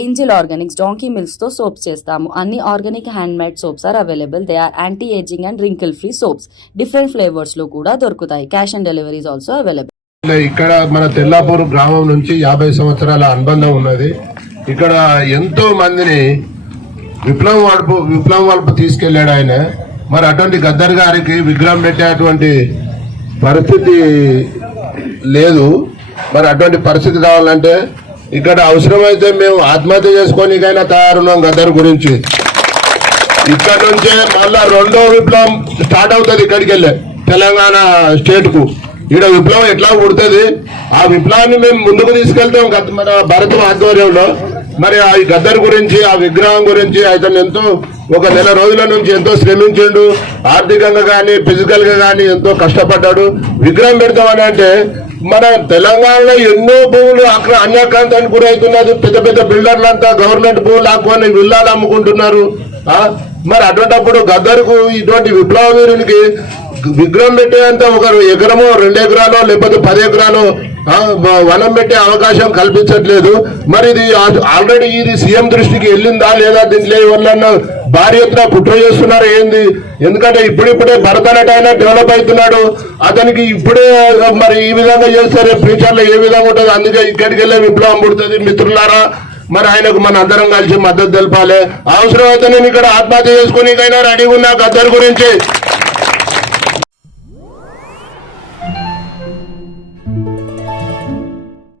Angel Organics donkey మిల్క్స్తో soaps చేస్తాము. అన్ని organic hand made soaps are available. They are anti ageing and wrinkle free soaps. Different ఫ్లేవర్స్లో కూడా దొరుకుతాయి. Cash on deliveries also available. ఇక్కడ మన తెల్లాపూర్ గ్రామం నుంచి యాభై సంవత్సరాల అనుబంధం ఉన్నది. ఇక్కడ ఎంతో మందిని విప్లవం వాడుపు విప్లవం వాడుపు తీసుకెళ్ళాడు ఆయన. మరి అటువంటి గద్దర్ గారికి విగ్రహం పెట్టేటువంటి పరిస్థితి లేదు. మరి అటువంటి పరిస్థితి కావాలంటే ఇక్కడ అవసరమైతే మేము ఆత్మహత్య చేసుకోనికైనా తయారున్నాం గద్దరు గురించి. ఇక్కడ నుంచే మళ్ళా రెండో విప్లవం స్టార్ట్ అవుతుంది ఇక్కడికి వెళ్ళే తెలంగాణ స్టేట్కు. విప్లవం ఎట్లా పుడుతుంది? ఆ విప్లవాన్ని మేము ముందుకు తీసుకెళ్తాం గత- మన భారత ఆధ్వర్యంలో. మరి ఆ గద్దర్ గురించి ఆ విగ్రహం గురించి అతను ఎంతో ఒక నెల రోజుల నుంచి ఎంతో శ్రమించిండు. ఆర్థికంగా కానీ ఫిజికల్గా కానీ ఎంతో కష్టపడ్డాడు. విగ్రహం పెడతామని అంటే మన తెలంగాణలో ఎన్నో భూములు అక్కడ అన్యాక్రాంతానికి గురవుతున్నది పెద్ద పెద్ద బిల్డర్లంతా గవర్నమెంట్ భూములు ఆకుని విల్లాలు అమ్ముకుంటున్నారు. మరి అటువంటప్పుడు గద్దరుకు ఇటువంటి విప్లవ వీరునికి విగ్రహం పెట్టేంత ఒక ఎకరము రెండు ఎకరాలు లేకపోతే పది ఎకరాలు వనం పెట్టే అవకాశం కల్పించట్లేదు. మరి ఇది ఆల్రెడీ ఇది సీఎం దృష్టికి వెళ్ళిందా లేదా దీంట్లో వల్ల భారీ ఎత్తున పుట్ర చేస్తున్నారు ఏంది? ఎందుకంటే ఇప్పుడిప్పుడే భరతనట అయినా డెవలప్ అవుతున్నాడు. అతనికి ఇప్పుడే మరి ఈ విధంగా చేస్తారు ఫ్యూచర్లో ఏ విధంగా ఉంటుంది అందుకే ఇక్కడికి వెళ్ళే విప్లవం పుడుతుంది. మిత్రులారా మరి ఆయనకు మన అందరం కలిసి మద్దతు తెలపాలి. అవసరం అయితే నేను ఇక్కడ ఆత్మహత్య చేసుకునేకైనా రెడీగా ఉన్నా గద్దరు గురించి.